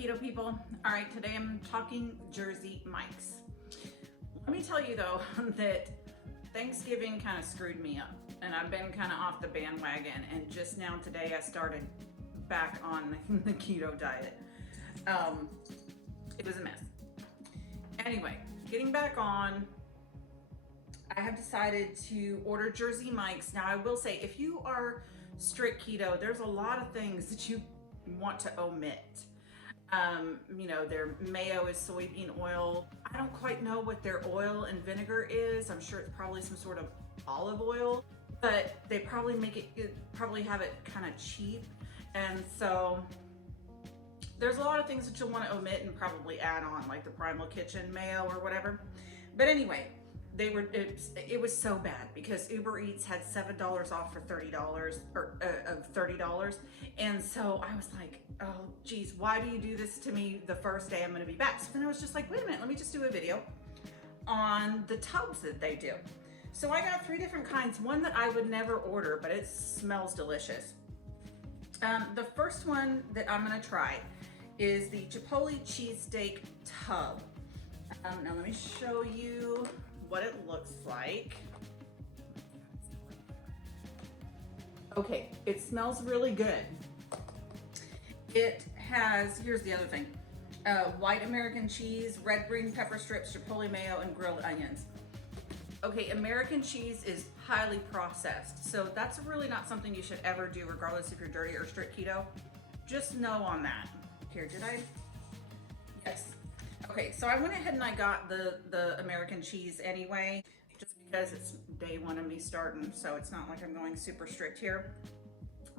keto people? All right, today I'm talking Jersey Mike's. Let me tell you though that Thanksgiving kind of screwed me up and I've been kind of off the bandwagon, and just now today I started back on the keto diet. It was a mess. Anyway, getting back on, I have decided to order Jersey Mike's. Now I will say, if you are strict keto, there's a lot of things that you want to omit. You know, their mayo is soybean oil. I don't quite know what their oil and vinegar is. I'm sure it's probably some sort of olive oil, but they probably probably have it kind of cheap. And so there's a lot of things that you'll want to omit and probably add on, like the Primal Kitchen mayo or whatever. But anyway, it was so bad because Uber Eats had $7 off for $30 or of $30, and so I was like, oh geez, why do you do this to me the first day I'm going to be back? So then I was just like, wait a minute, let me just do a video on the tubs that they do. So I got 3 different kinds. One that I would never order, but it smells delicious. The first one that I'm going to try is the Chipotle Cheesesteak Tub. Now let me show you what it looks like. Okay, it smells really good. It has, here's the other thing, white American cheese, red green pepper strips, chipotle mayo, and grilled onions. Okay, American cheese is highly processed, so that's really not something you should ever do regardless if you're dirty or strict keto. Just know on that. Here, did I? Yes. Okay, so I went ahead and I got the American cheese anyway, just because it's day 1 of me starting, so it's not like I'm going super strict here.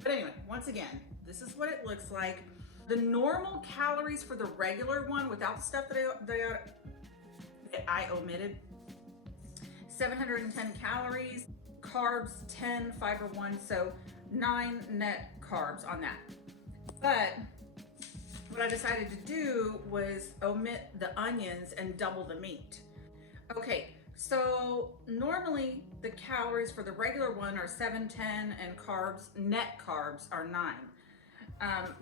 But anyway, once again, this is what it looks like. The normal calories for the regular one, without the stuff that I omitted, 710 calories, carbs 10, fiber 1, so 9 net carbs on that. But what I decided to do was omit the onions and double the meat. Okay, so normally the calories for the regular one are 710 and carbs, net carbs are 9.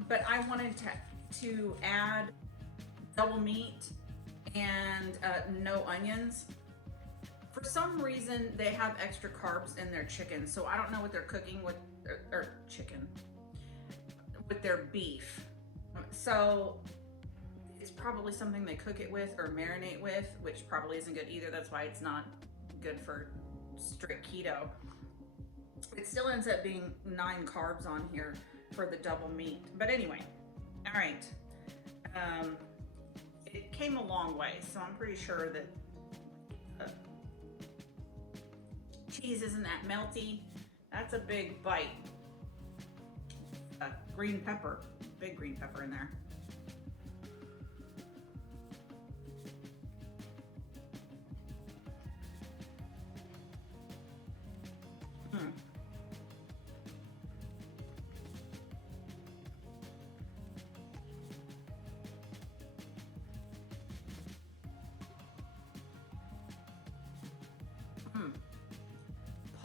But I wanted to add double meat and no onions. For some reason, they have extra carbs in their chicken, so I don't know what they're cooking with, with their beef. So it's probably something they cook it with or marinate with, which probably isn't good either. That's why it's not good for strict keto. It still ends up being 9 carbs on here for the double meat. But anyway, all right. It came a long way, so I'm pretty sure that cheese isn't that melty. That's a big bite. Green pepper, big green pepper in there.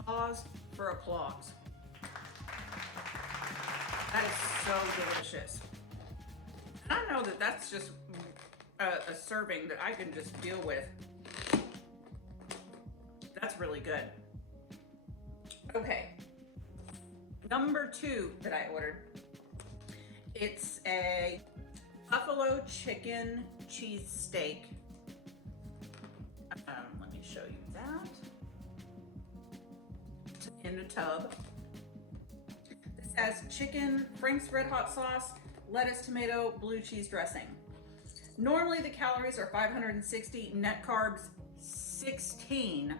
Pause for applause. That is so delicious. And I know that that's just a serving that I can just deal with. That's really good. Okay, number 2 that I ordered. It's a buffalo chicken cheesesteak. Let me show you that. In a tub. This has chicken, Frank's Red Hot sauce, lettuce, tomato, blue cheese dressing. Normally the calories are 560, net carbs 16.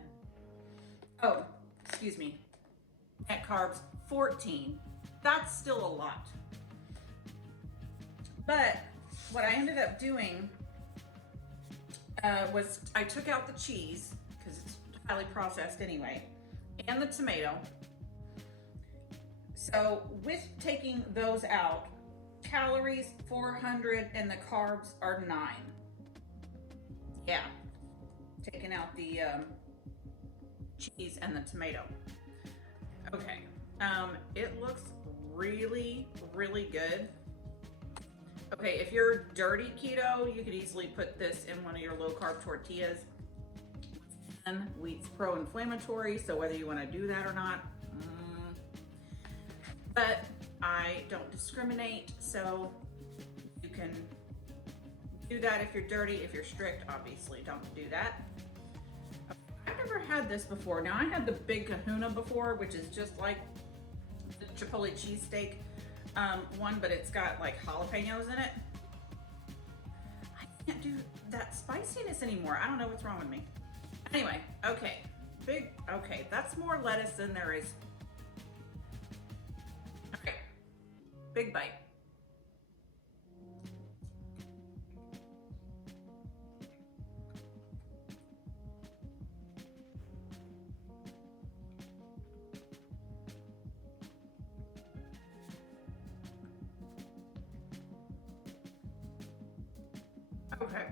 Oh, excuse me. Net carbs 14. That's still a lot. But what I ended up doing was I took out the cheese because it's highly processed anyway, and the tomato. So with taking those out, calories 400 and the carbs are 9. Yeah, taking out the cheese and the tomato. Okay, it looks really, really good. Okay, if you're dirty keto, you could easily put this in one of your low carb tortillas. And wheat's pro-inflammatory, so whether you want to do that or not, but I don't discriminate, so you can do that if you're dirty. If you're strict, obviously don't do that. I've never had this before. Now, I had the Big Kahuna before, which is just like the Chipotle Cheesesteak one, but it's got like jalapenos in it. I can't do that spiciness anymore. I don't know what's wrong with me. Anyway, okay, okay, that's more lettuce than there is. Okay, big bite. Okay.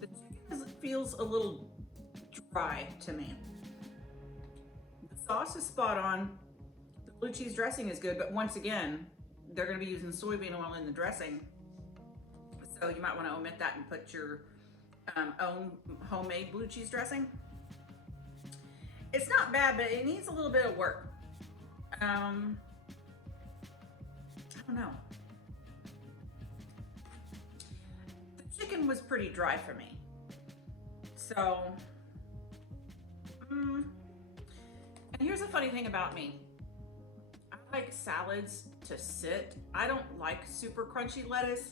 The chicken feels a little dry to me. The sauce is spot on. The blue cheese dressing is good, but once again, they're going to be using soybean oil in the dressing. So you might want to omit that and put your own homemade blue cheese dressing. It's not bad, but it needs a little bit of work. I don't know. Chicken was pretty dry for me. So, and here's the funny thing about me. I like salads to sit. I don't like super crunchy lettuce.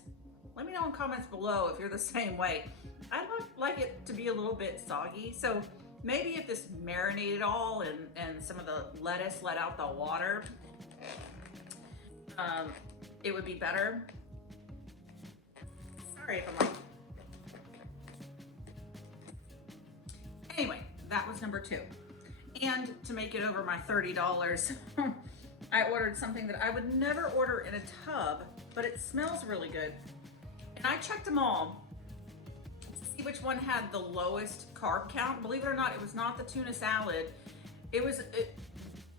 Let me know in comments below if you're the same way. I like it to be a little bit soggy. So maybe if this marinated all and some of the lettuce let out the water, it would be better. Sorry if I'm like. Anyway, that was number 2. And to make it over my $30, I ordered something that I would never order in a tub, but it smells really good. And I checked them all to see which one had the lowest carb count. Believe it or not, it was not the tuna salad. It was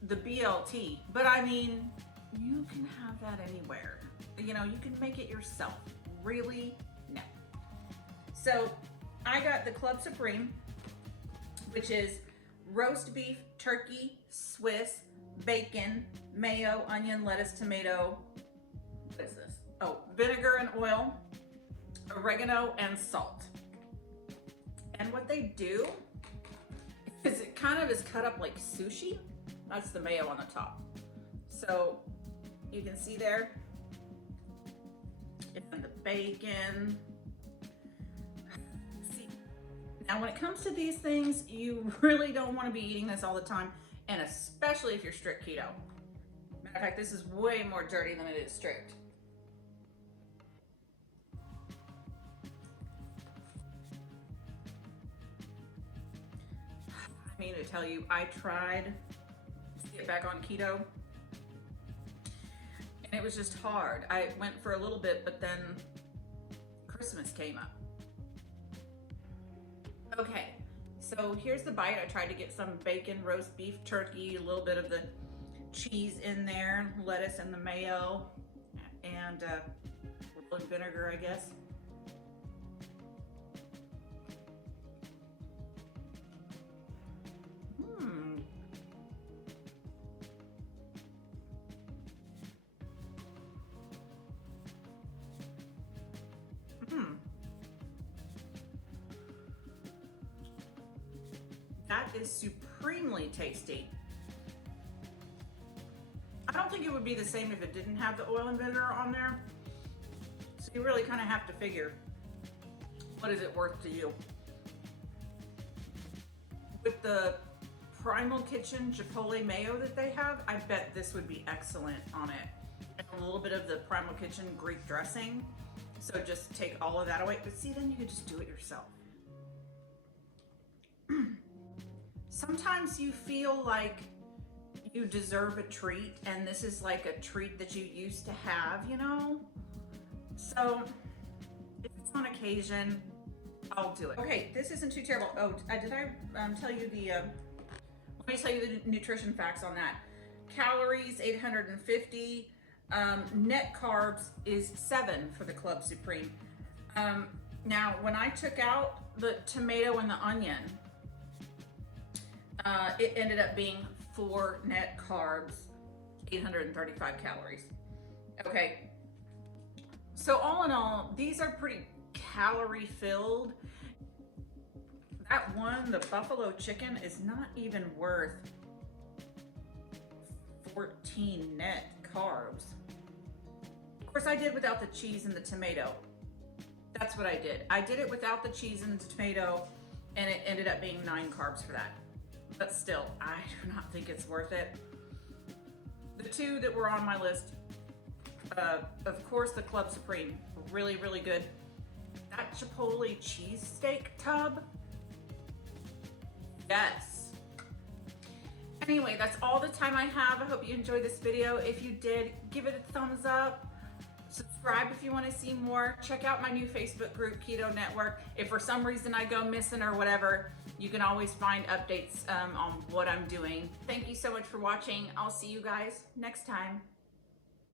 the BLT. But I mean, you can have that anywhere. You know, you can make it yourself. Really? No. So I got the Club Supreme, which is roast beef, turkey, Swiss, bacon, mayo, onion, lettuce, tomato. What is this? Oh, vinegar and oil, oregano, and salt. And what they do is it kind of is cut up like sushi. That's the mayo on the top. So you can see there, and the bacon. Now, when it comes to these things, you really don't want to be eating this all the time, and especially if you're strict keto. Matter of fact, this is way more dirty than it is strict. I mean to tell you, I tried to get back on keto, and it was just hard. I went for a little bit, but then Christmas came up. Okay, so here's the bite. I tried to get some bacon, roast beef, turkey, a little bit of the cheese in there, lettuce and the mayo, and vinegar, I guess. That is supremely tasty. I don't think it would be the same if it didn't have the oil and vinegar on there. So you really kind of have to figure, what is it worth to you? With the Primal Kitchen Chipotle mayo that they have, I bet this would be excellent on it. And a little bit of the Primal Kitchen Greek dressing. So just take all of that away. But see, then you could just do it yourself. Sometimes you feel like you deserve a treat, and this is like a treat that you used to have, you know? So if it's on occasion, I'll do it. Okay, this isn't too terrible. Oh, did I tell you the, let me tell you the nutrition facts on that. Calories, 850. Net carbs is 7 for the Club Supreme. Now, when I took out the tomato and the onion, it ended up being 4 net carbs, 835 calories. Okay, so all in all, these are pretty calorie filled. That one, the buffalo chicken, is not even worth 14 net carbs. Of course, I did without the cheese and the tomato. That's what I did. I did it without the cheese and the tomato, and it ended up being 9 carbs for that. But still, I do not think it's worth it. The 2 that were on my list, of course, the Club Supreme, really, really good. That Chipotle Cheesesteak Tub, yes. Anyway, that's all the time I have. I hope you enjoyed this video. If you did, give it a thumbs up. Subscribe if you want to see more. Check out my new Facebook group, Keto Network. If for some reason I go missing or whatever, you can always find updates on what I'm doing. Thank you so much for watching. I'll see you guys next time.